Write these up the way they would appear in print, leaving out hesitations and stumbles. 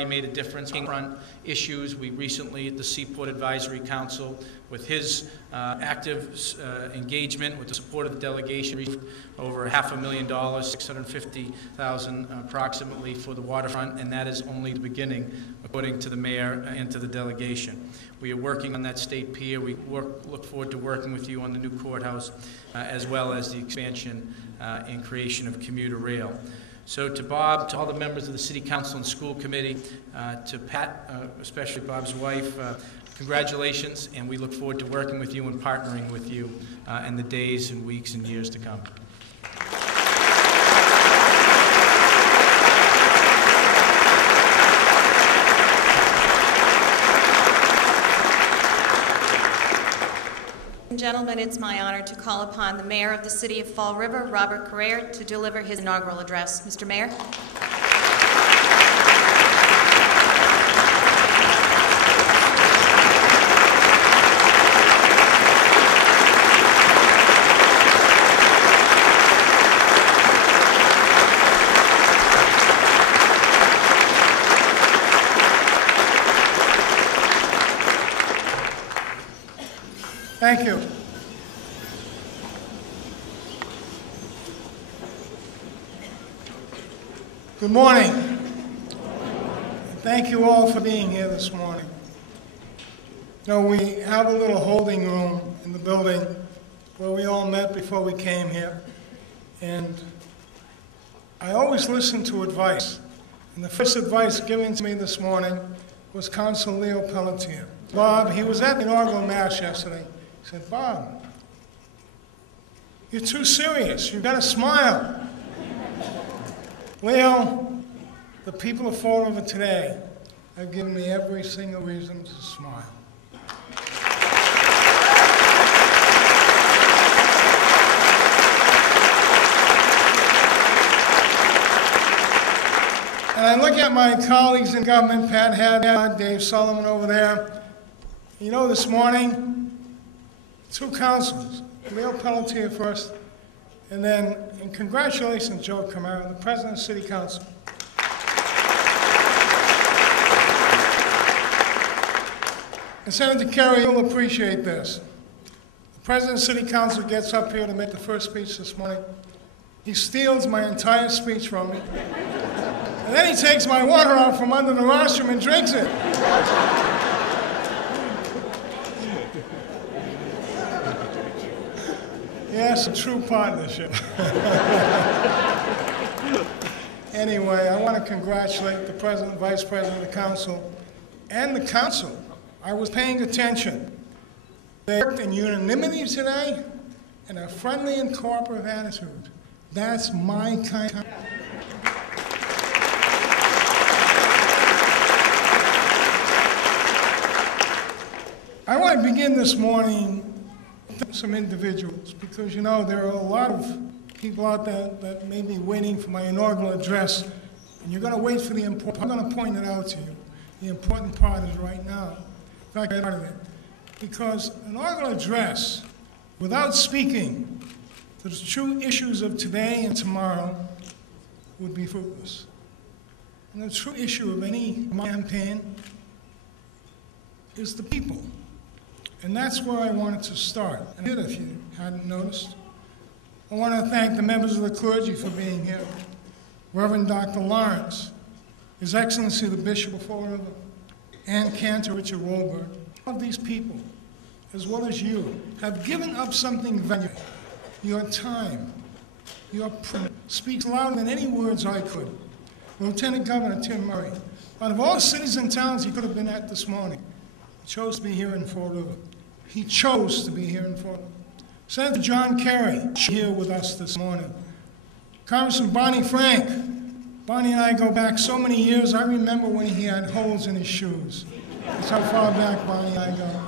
already made a difference. Front issues, we recently at the Seaport Advisory Council, with his active engagement with the support of the delegation, over $500,000, $650,000 approximately for the waterfront, and that is only the beginning, according to the mayor and to the delegation. We are working on that state pier. We look forward to working with you on the new courthouse, as well as the expansion and creation of commuter rail. So to Bob, to all the members of the City Council and School Committee, to Pat, especially Bob's wife, congratulations, and we look forward to working with you and partnering with you in the days and weeks and years to come. Gentlemen, it's my honor to call upon the Mayor of the City of Fall River, Robert Correia, to deliver his inaugural address. Mr. Mayor. Thank you. Good morning. Thank you all for being here this morning. You know, we have a little holding room in the building where we all met before we came here, and I always listen to advice. And the first advice given to me this morning was Councilor Leo Pelletier. Bob, he was at the inaugural mass yesterday. He said, Bob, you're too serious. You've got to smile. Leo, the people of Fall River today have given me every single reason to smile. And I look at my colleagues in government, Pat Haddad, Dave Sullivan over there. You know, this morning, two councilors, Leo Pelletier first, and then, and congratulations, Joe Camara, the President of the City Council. And Senator Kerry, you'll appreciate this. The President of the City Council gets up here to make the first speech this morning. He steals my entire speech from me. And then he takes my water out from under the rostrum and drinks it. Yes, a true partnership. Anyway, I want to congratulate the President, Vice President of the Council, and the Council. I was paying attention. They worked in unanimity today and a friendly and cooperative attitude. That's my kind of... I want to begin this morning with some individuals, because, you know, there are a lot of people out there that may be waiting for my inaugural address, and you're going to wait for the important. I'm going to point it out to you. The important part is right now. In fact, I'm part of it. Because an inaugural address, without speaking to the true issues of today and tomorrow, would be fruitless. And the true issue of any campaign is the people. And that's where I wanted to start. And if you hadn't noticed, I want to thank the members of the clergy for being here. Reverend Dr. Lawrence, His Excellency the Bishop of Fall River, Ann Cantor, Richard Wolberg. All of these people, as well as you, have given up something valuable. Your time, your presence speaks louder than any words I could. Lieutenant Governor Tim Murray, out of all the cities and towns he could have been at this morning, chose to be here in Fall River. He chose to be here in Fall River. Senator John Kerry, here with us this morning. Congressman Barney Frank. Barney and I go back so many years, I remember when he had holes in his shoes. That's how far back Barney and I go.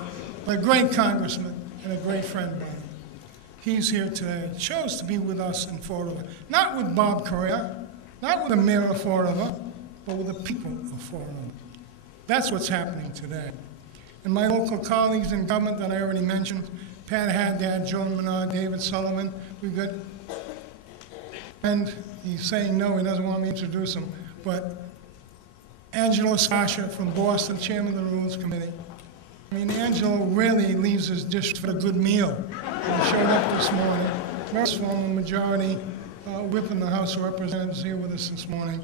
But a great congressman and a great friend, Barney. He's here today. He chose to be with us in Fall River. Not with Bob Correia, not with the mayor of Fall River, but with the people of Fall River. That's what's happening today. And my local colleagues in government that I already mentioned, Pat Haddad, Joan Menard, David Sullivan, we've got, and he's saying no, he doesn't want me to introduce him, but Angelo Sasha from Boston, chairman of the Rules Committee. I mean, Angelo really leaves his district for a good meal. He showed up this morning. Most former majority whip in the House of Representatives here with us this morning.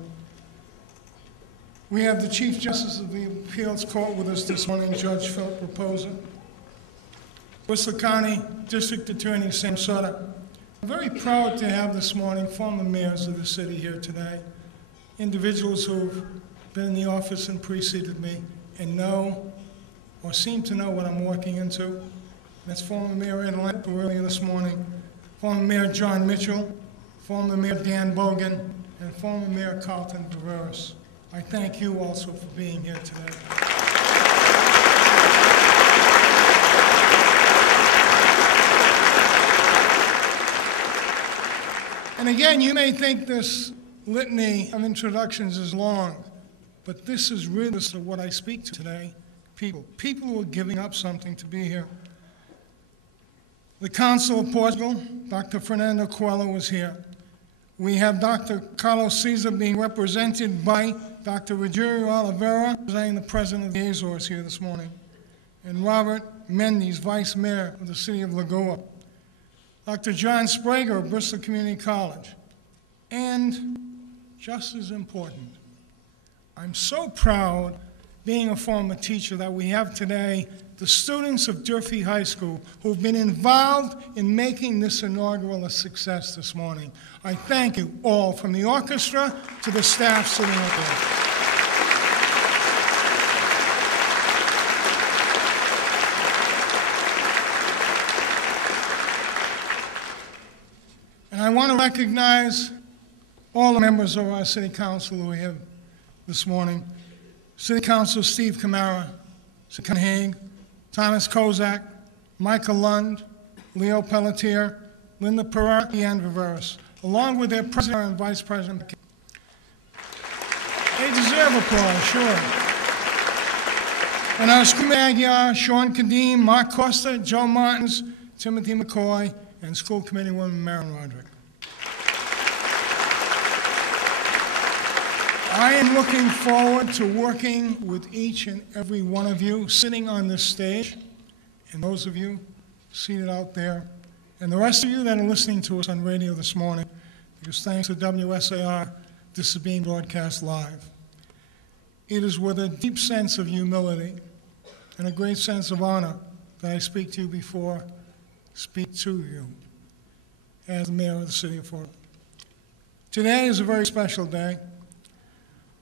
We have the Chief Justice of the Appeals Court with us this morning, Judge Philip Raposa. Worcester County District Attorney Sam Sutter. I'm very proud to have this morning former mayors of the city here today, individuals who've been in the office and preceded me and know or seem to know what I'm walking into. That's former Mayor Ed Lent earlier this morning, former Mayor John Mitchell, former Mayor Dan Bogan, and former Mayor Carlton Viveris. I thank you also for being here today. And again, you may think this litany of introductions is long, but this is really what I speak to today. People who are giving up something to be here. The Council of Portugal, Dr. Fernando Coelho, was here. We have Dr. Carlos Caesar being represented by Dr. Rogério Oliveira, representing the President of the Azores here this morning, and Robert Mendes, Vice Mayor of the City of Lagoa. Dr. John Sprague of Bristol Community College. And just as important, I'm so proud, being a former teacher, that we have today the students of Durfee High School who've been involved in making this inaugural a success this morning. I thank you all, from the orchestra to the staff sitting up there. And I want to recognize all the members of our City Council who are here this morning. City Councilor Steve Camara, Ken Haig, Thomas Kozak, Michael Lund, Leo Pelletier, Linda Pereira, and Viveris, along with their President and Vice President. They deserve applause, sure. And our school Aguiar, Sean Kadim, Mark Costa, Joe Martins, Timothy McCoy, and School Committee Woman Maren Roderick. I am looking forward to working with each and every one of you sitting on this stage, and those of you seated out there, and the rest of you that are listening to us on radio this morning, because thanks to WSAR, this is being broadcast live. It is with a deep sense of humility and a great sense of honor that I speak to you as the mayor of the city of Fort Worth. Today is a very special day.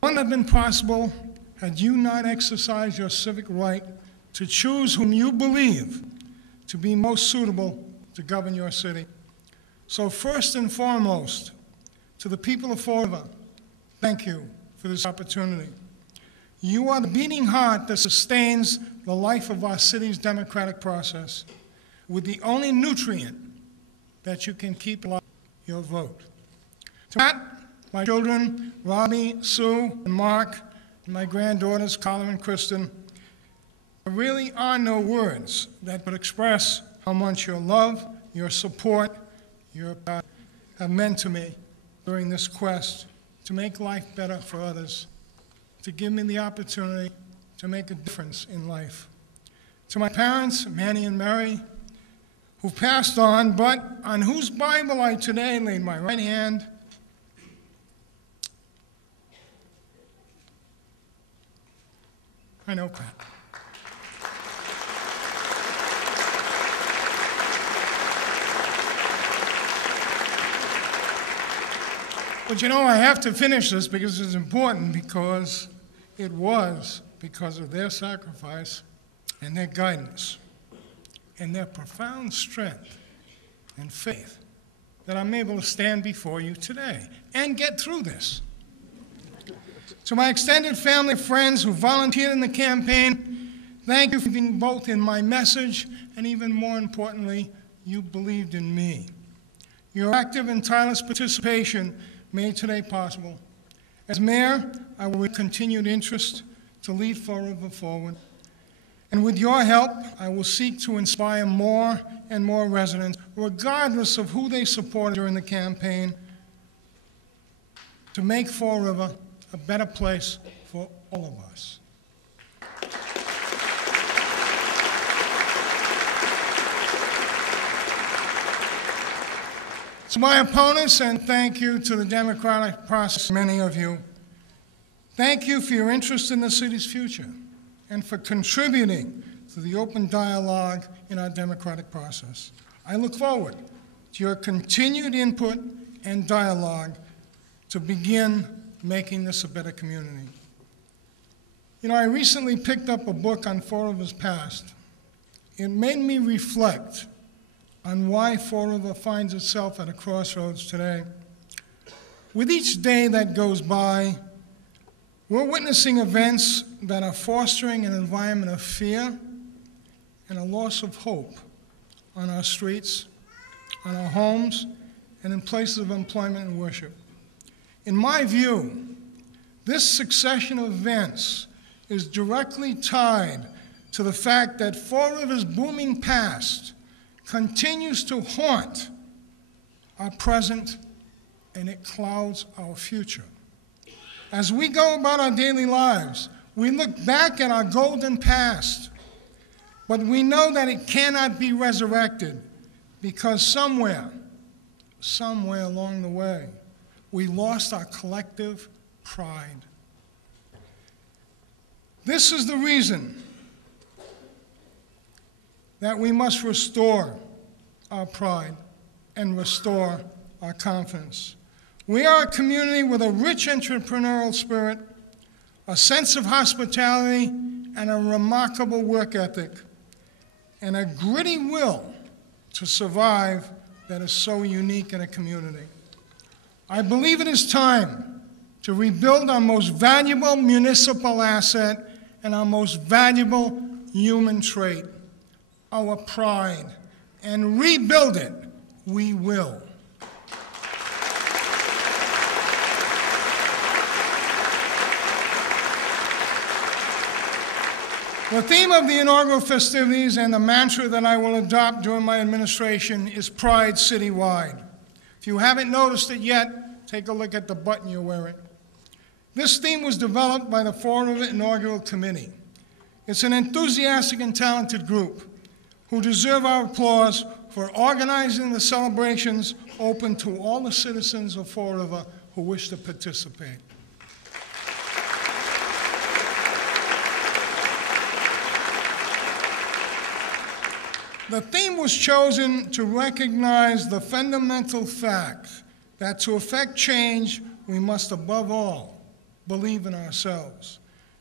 One that had been possible had you not exercised your civic right to choose whom you believe to be most suitable to govern your city. So first and foremost, to the people of Fall River, thank you for this opportunity. You are the beating heart that sustains the life of our city's democratic process, with the only nutrient that you can keep alive, your vote. To that, my children, Robbie, Sue, and Mark, and my granddaughters, Colin and Kristen, there really are no words that could express how much your love, your support, have meant to me during this quest to make life better for others, to give me the opportunity to make a difference in life. To my parents, Manny and Mary, who passed on, but on whose Bible I today laid my right hand, I know, Pat. But you know, I have to finish this because it's important, because it was because of their sacrifice and their guidance and their profound strength and faith that I'm able to stand before you today and get through this. To my extended family and friends who volunteered in the campaign, thank you for being both in my message and, even more importantly, you believed in me. Your active and tireless participation made today possible. As mayor, I will with continued interest to lead Fall River forward. And with your help, I will seek to inspire more and more residents, regardless of who they supported during the campaign, to make Fall River a better place for all of us. To my opponents, and thank you to the democratic process, many of you, thank you for your interest in the city's future and for contributing to the open dialogue in our democratic process. I look forward to your continued input and dialogue to begin making this a better community. You know, I recently picked up a book on Fall River's past. It made me reflect on why Fall River finds itself at a crossroads today. With each day that goes by, we're witnessing events that are fostering an environment of fear and a loss of hope on our streets, on our homes, and in places of employment and worship. In my view, this succession of events is directly tied to the fact that Fall River's booming past continues to haunt our present, and it clouds our future. As we go about our daily lives, we look back at our golden past, but we know that it cannot be resurrected because somewhere along the way, we lost our collective pride. This is the reason that we must restore our pride and restore our confidence. We are a community with a rich entrepreneurial spirit, a sense of hospitality, and a remarkable work ethic, and a gritty will to survive that is so unique in a community. I believe it is time to rebuild our most valuable municipal asset and our most valuable human trait, our pride, and rebuild it. We will. The theme of the inaugural festivities and the mantra that I will adopt during my administration is Pride Citywide. If you haven't noticed it yet, take a look at the button you're wearing. This theme was developed by the Fall River Inaugural Committee. It's an enthusiastic and talented group who deserve our applause for organizing the celebrations open to all the citizens of Fall River who wish to participate. The theme was chosen to recognize the fundamental fact that to effect change, we must above all believe in ourselves.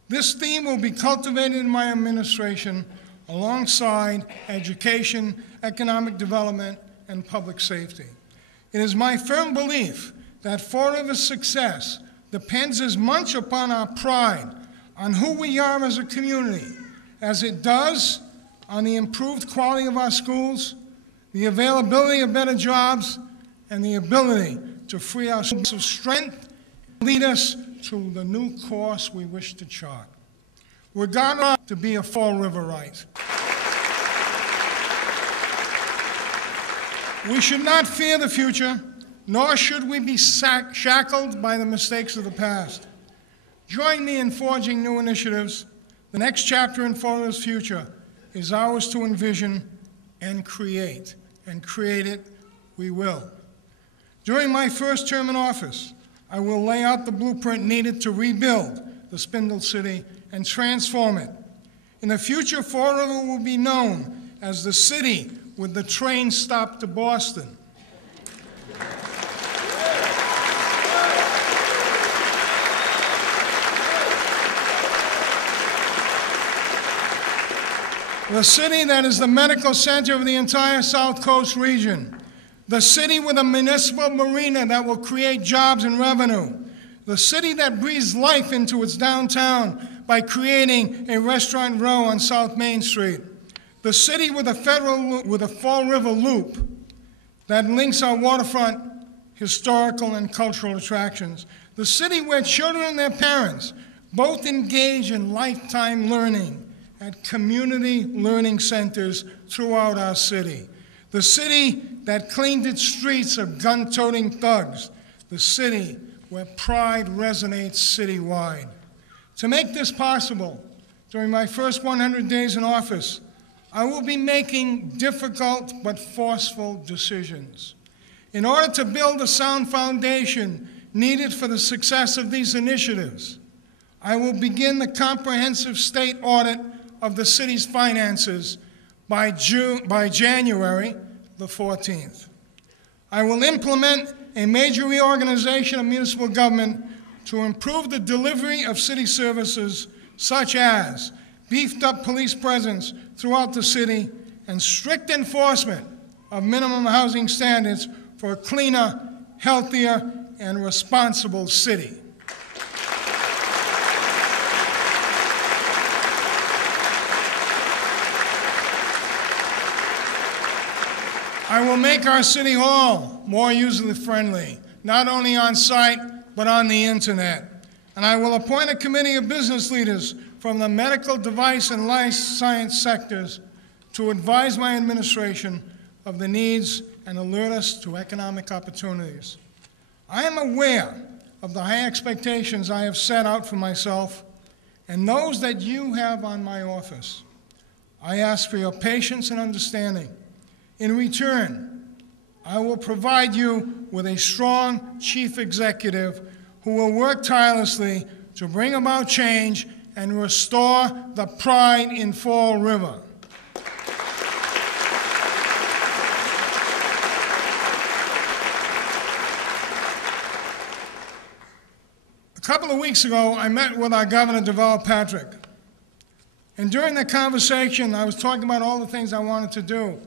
This theme will be cultivated in my administration alongside education, economic development, and public safety. It is my firm belief that Fall River's success depends as much upon our pride, on who we are as a community, as it does on the improved quality of our schools, the availability of better jobs, and the ability to free our souls of strength and lead us to the new course we wish to chart. We're going to be a Fall Riverite. We should not fear the future, nor should we be shackled by the mistakes of the past. Join me in forging new initiatives. The next chapter in Fall River's future is ours to envision and create it we will. During my first term in office, I will lay out the blueprint needed to rebuild the Spindle City and transform it. In the future, Fall River will be known as the city with the train stop to Boston. The city that is the medical center of the entire South Coast region. The city with a municipal marina that will create jobs and revenue. The city that breathes life into its downtown by creating a restaurant row on South Main Street. The city with a Fall River loop that links our waterfront historical and cultural attractions. The city where children and their parents both engage in lifetime learning at community learning centers throughout our city. The city that cleaned its streets of gun-toting thugs. The city where pride resonates citywide. To make this possible, during my first 100 days in office, I will be making difficult but forceful decisions. In order to build a sound foundation needed for the success of these initiatives, I will begin the comprehensive state audit of the city's finances by January the 14th. I will implement a major reorganization of municipal government to improve the delivery of city services such as beefed up police presence throughout the city and strict enforcement of minimum housing standards for a cleaner, healthier, and responsible city. I will make our City Hall more user-friendly, not only on site, but on the internet. And I will appoint a committee of business leaders from the medical device and life science sectors to advise my administration of the needs and alert us to economic opportunities. I am aware of the high expectations I have set out for myself and those that you have on my office. I ask for your patience and understanding. In return, I will provide you with a strong chief executive who will work tirelessly to bring about change and restore the pride in Fall River. A couple of weeks ago, I met with our Governor, Deval Patrick. And during that conversation, I was talking about all the things I wanted to do.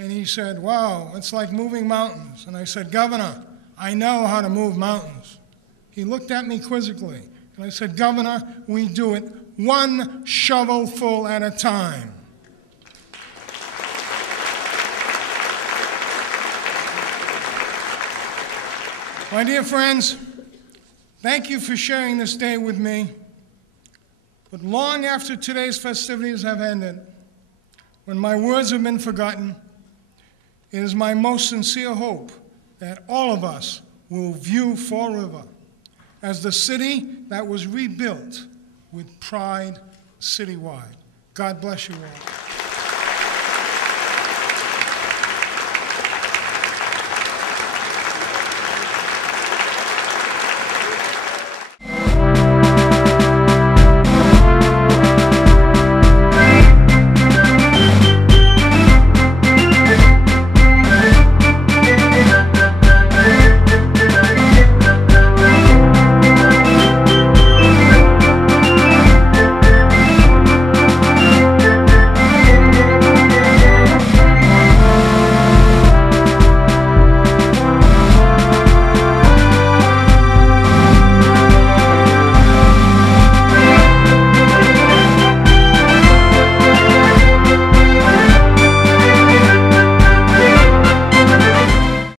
And he said, wow, it's like moving mountains. And I said, Governor, I know how to move mountains. He looked at me quizzically. And I said, Governor, we do it one shovelful at a time. My dear friends, thank you for sharing this day with me. But long after today's festivities have ended, when my words have been forgotten, it is my most sincere hope that all of us will view Fall River as the city that was rebuilt with pride citywide. God bless you all.